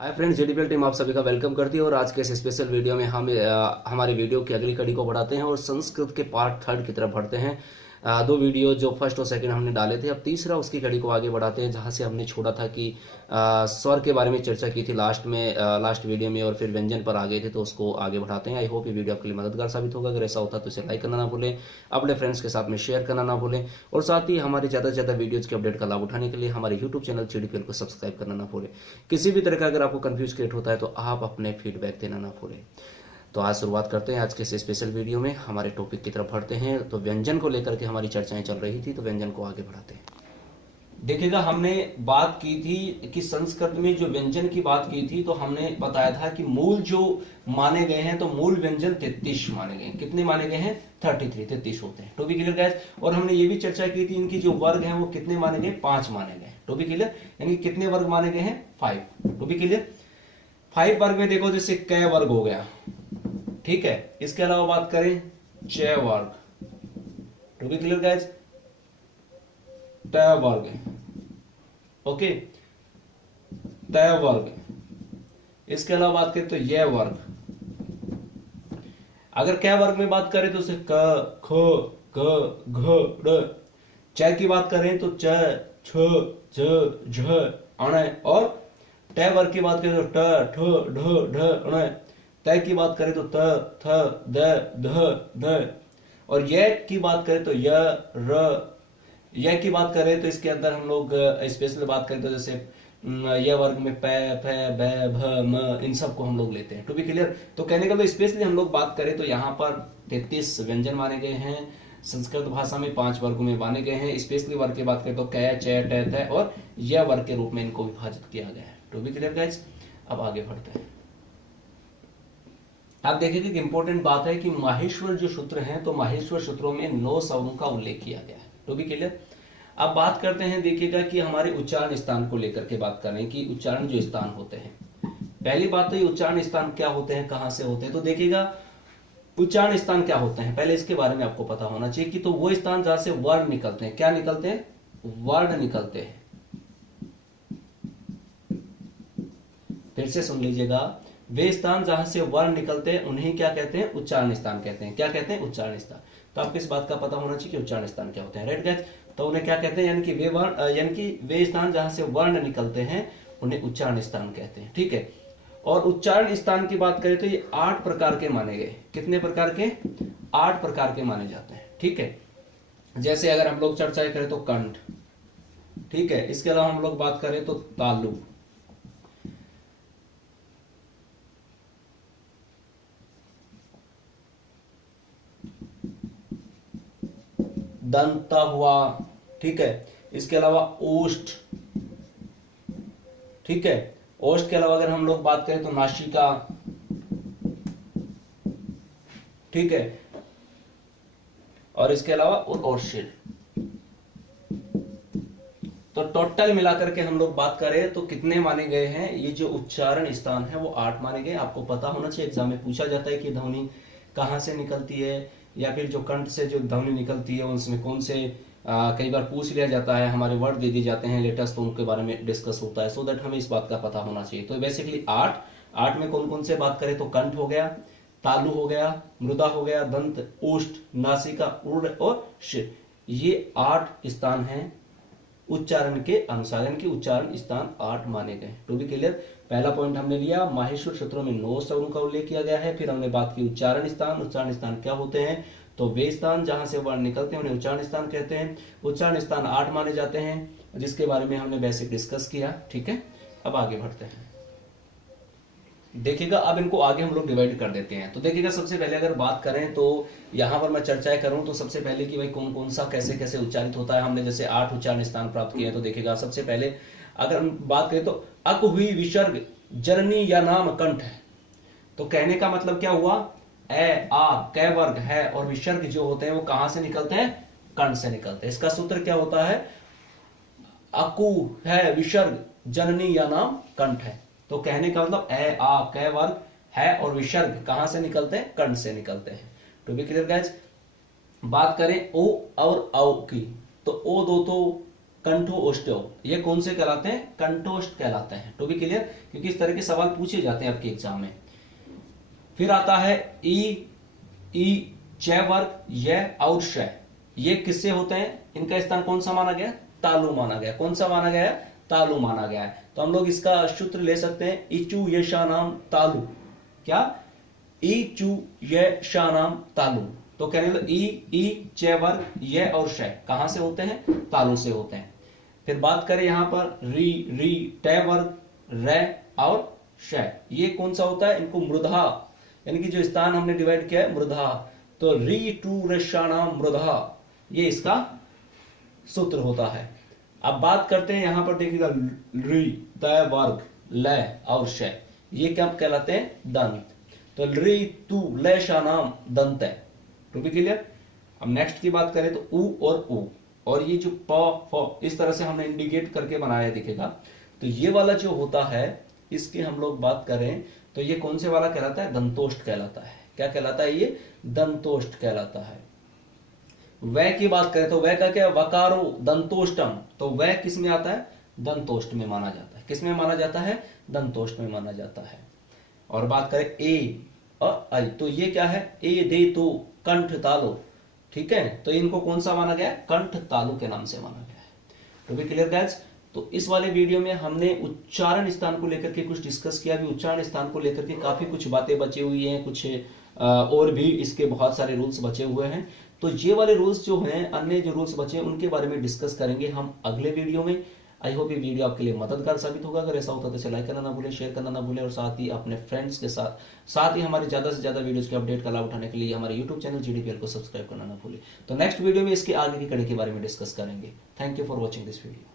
Hi friends, जेडीपीएल team आप सभी का वेलकम करती है। और आज के इस स्पेशल वीडियो में हम हमारे वीडियो की अगली कड़ी को बढ़ाते हैं और संस्कृत के पार्ट थर्ड की तरफ बढ़ते हैं। दो वीडियो जो फर्स्ट और सेकंड हमने डाले थे, अब तीसरा उसकी कड़ी को आगे बढ़ाते हैं, जहां से हमने छोड़ा था कि स्वर के बारे में चर्चा की थी लास्ट वीडियो में, और फिर व्यंजन पर आ गए थे, तो उसको आगे बढ़ाते हैं। आई होप ये वीडियो आपके लिए मददगार साबित होगा। अगर ऐसा होता तो इसे लाइक करना ना भूलें, अपने फ्रेंड्स के साथ में शेयर करना ना भूलें, और साथ ही हमारे ज़्यादा से ज़्यादा वीडियोज़ के अपडेट का लाभ उठाने के लिए हमारे यूट्यूब चैनल जेडीपीएल को सब्सक्राइब करना ना भूलें। किसी भी तरह का अगर आपको कंफ्यूज क्रिएट होता है तो आप अपने फीडबैक देना ना भूलें। तो आज शुरुआत करते हैं आज के इस स्पेशल वीडियो में, हमारे टॉपिक की तरफ बढ़ते हैं। तो व्यंजन को लेकर के हमारी चर्चाएं चल रही थी, तो व्यंजन को आगे बढ़ाते हैं। देखिएगा, हमने बात की थी कि संस्कृत में जो व्यंजन की बात की थी, तो हमने बताया था कि मूल जो माने गए हैं, तो मूल व्यंजन 33 माने गए हैं। कितने माने गए हैं? 33 होते हैं। To be clear guys. और हमने ये भी चर्चा की थी, इनकी जो वर्ग हैं वो कितने माने गए? 5 माने गए। टू बी क्लियर, यानी कितने वर्ग माने गए हैं? 5। टू बी क्लियर, 5 वर्ग में देखो, जैसे क वर्ग हो गया, ठीक है। इसके अलावा बात करें च वर्ग, टू बी क्लियर गाइस, ट वर्ग, ओके, त वर्ग। इसके अलावा बात करें तो य वर्ग। अगर क वर्ग में बात करें तो उसे क, ख, ग, घ, ड़। च की बात करें तो च, छ, ज, झ, अण। और ट वर्ग की बात करें तो ट, ठ, ढ, ढ, अण। त की बात करें तो त, थ, द, ध, ध। और य की बात करें तो य, र। यह की बात करें तो इसके अंदर हम लोग स्पेशल बात करें तो जैसे यह वर्ग में प, फ, ब, भ, म, इन सब को हम लोग लेते हैं। टू बी क्लियर, तो कहने का तो स्पेशली हम लोग बात करें तो यहाँ पर 33 व्यंजन माने गए हैं। संस्कृत भाषा में 5 वर्गों में माने गए हैं। स्पेशली वर्ग की बात करें तो क, च, ट, थ और यह वर्ग के रूप में इनको विभाजित किया गया है। टू बी क्लियर गाइस, अब आगे बढ़ते हैं। आप देखिए कि इंपॉर्टेंट बात है कि माहेश्वर जो सूत्र हैं, तो माहेश्वर सूत्रों में 9 स्वरों का उल्लेख किया गया है। टू बी क्लियर, अब बात करते हैं, देखिएगा कि हमारे उच्चारण स्थान को लेकर के बात करें कि उच्चारण जो स्थान होते हैं। पहली बात तो ये उच्चारण स्थान क्या होते हैं, कहां से होते हैं। तो देखिएगा, उच्चारण स्थान क्या होते हैं, पहले इसके बारे में आपको पता होना चाहिए कि तो वो स्थान जहां से वर्ण निकलते हैं। क्या निकलते हैं? वर्ण निकलते हैं। फिर से सुन लीजिएगा, वे स्थान जहां से वर्ण निकलते हैं उन्हें क्या कहते हैं? उच्चारण स्थान कहते हैं। क्या कहते हैं? उच्चारण स्थान। तो आपको इस बात का पता होना चाहिए कि उच्चारण स्थान क्या होते हैं, राइट गाइस। तो उन्हें क्या कहते हैं? यानी कि वे वर्ण, यानी कि वे स्थान जहां से वर्ण निकलते हैं उन्हें उच्चारण स्थान कहते हैं, ठीक है। और उच्चारण स्थान की बात करें तो ये 8 प्रकार के माने गए। कितने प्रकार के? 8 प्रकार के माने जाते हैं, ठीक है। जैसे अगर हम लोग चर्चा करें तो कंठ, ठीक है। इसके अलावा हम लोग बात करें तो तालु, दंता हुआ, ठीक है। इसके अलावा ओष्ठ, ठीक है। ओष्ठ के अलावा अगर हम लोग बात करें तो नासिका, ठीक है। और इसके अलावा और सिर। तो टोटल मिलाकर के हम लोग बात करें तो कितने माने गए हैं? ये जो उच्चारण स्थान है वो 8 माने गए। आपको पता होना चाहिए, एग्जाम में पूछा जाता है कि ध्वनि कहां से निकलती है, या फिर जो कंठ से जो ध्वनि निकलती है उसमें कौन से, कई बार पूछ लिया जाता है, हमारे वर्ड दे दिए जाते हैं लेटेस्ट, तो उनके बारे में डिस्कस होता है। सो दैट हमें इस बात का पता होना चाहिए। तो बेसिकली 8 में कौन कौन से बात करें तो कंठ हो गया, तालु हो गया, मृदा हो गया, दंत, ओष्ठ, नासिका, उर्र और शिर। ये 8 स्थान हैं उच्चारण के अनुसार, यानी कि उच्चारण स्थान 8 माने गए। टू बी क्लियर, पहला पॉइंट हमने लिया, माहेश्वर सूत्रों में 9 स्वरों का उल्लेख किया गया है। फिर हमने बात की उच्चारण स्थान। उच्चारण स्थान क्या होते हैं? तो वे स्थान जहां से वर्ण निकलते हैं उन्हें उच्चारण स्थान कहते हैं। उच्चारण स्थान 8 माने जाते हैं, जिसके बारे में हमने बेसिक डिस्कस किया, ठीक है। अब आगे बढ़ते हैं। देखिएगा, अब इनको आगे हम लोग डिवाइड कर देते हैं। तो देखिएगा, सबसे पहले अगर बात करें तो यहां पर मैं चर्चाएं करूं तो सबसे पहले कि भाई कौन कौन सा कैसे कैसे उच्चारित होता है। हमने जैसे 8 उच्चारण स्थान प्राप्त किए हैं। तो देखिएगा, सबसे पहले अगर हम बात करें तो अक हुई विसर्ग जननी या नाम कंठ है। तो कहने का मतलब क्या हुआ? ए, आ, कै वर्ग है और विसर्ग जो होते हैं वो कहां से निकलते हैं? कंठ से निकलते हैं। इसका सूत्र क्या होता है? अकु है विसर्ग, जननी या नाम कंठ है। तो कहने का मतलब ए, आ, कै वर्ग है और विसर्ग कहां से निकलते हैं? कंठ से निकलते हैं। To be clear guys. बात करें ओ और औ की, तो ओ दो तो कंठोष्टो, ये कौन से कहलाते हैं? कंठोष्ट कहलाते हैं। टू बी क्लियर, क्योंकि इस तरह के सवाल पूछे जाते हैं आपके एग्जाम में। फिर आता है ई च वर्ग, य और श। ये किससे होते हैं? इनका स्थान कौन सा माना गया? तालु माना गया। कौन सा माना गया? तालु माना गया है। तो हम लोग इसका सूत्र ले सकते हैं, इचु यशानाम तालु। क्या? इचु यशानाम तालु। तो कहने लगे ई च वर्ग, ये और श कहां से होते हैं? तालु से होते हैं। फिर बात करें यहां पर री ट वर्ग, रे और श, ये कौन सा होता है? इनको मृधा, यानी कि जो स्थान हमने डिवाइड किया है मृधा, तो री टू रशाणाम मृधा, ये इसका सूत्र होता है। अब बात करते हैं यहां पर देखिएगा, री त वर्ग, ल और श, ये क्या कहलाते हैं? दंत। तो री तू ल शानाम दंत है। To be clear. अब नेक्स्ट की बात करें तो उ और उ, और ये जो प फ इस तरह से हमने इंडिकेट करके बनाया दिखेगा। तो ये वाला जो होता है, इसकी हम लोग बात करें तो ये कौन से वाला कहलाता है? दंतोष्ट कहलाता है। क्या कहलाता है? ये दंतोष्ट कहलाता है। वह की बात करें तो वह का क्या? वकारो दंतोष्टम, तो वह किस में आता है? दंतोष्ट में माना जाता है। किस में माना जाता है? दंतोष्ट में माना जाता है। और बात करें ए और तो ये क्या है? ए दे तो कंठ तालु, ठीक है, तो इनको कौन सा माना गया? कंठ तालु के नाम से माना गया है। To be clear guys. तो इस वाले वीडियो में हमने उच्चारण स्थान को लेकर के कुछ डिस्कस किया। भी उच्चारण स्थान को लेकर के काफी कुछ बातें बची हुई हैं, कुछ और भी इसके बहुत सारे रूल्स बचे हुए हैं। तो ये वाले रूल्स जो हैं, अन्य जो रूल्स बचे हैं, उनके बारे में डिस्कस करेंगे हम अगले वीडियो में। आई होप ये वीडियो आपके लिए मददगार साबित होगा। अगर ऐसा होता तो इसे लाइक करना ना भूलें, शेयर करना ना भूलें, और साथ ही अपने फ्रेंड्स के साथ ही हमारे ज्यादा से ज्यादा वीडियोस के अपडेट का लाभ उठाने के लिए हमारे यूट्यूब चैनल GDPL को सब्सक्राइब करना ना भूलें। तो नेक्स्ट वीडियो में इसके आगे की कड़ी के बारे में डिस्कस करेंगे। Thank you for watching this video.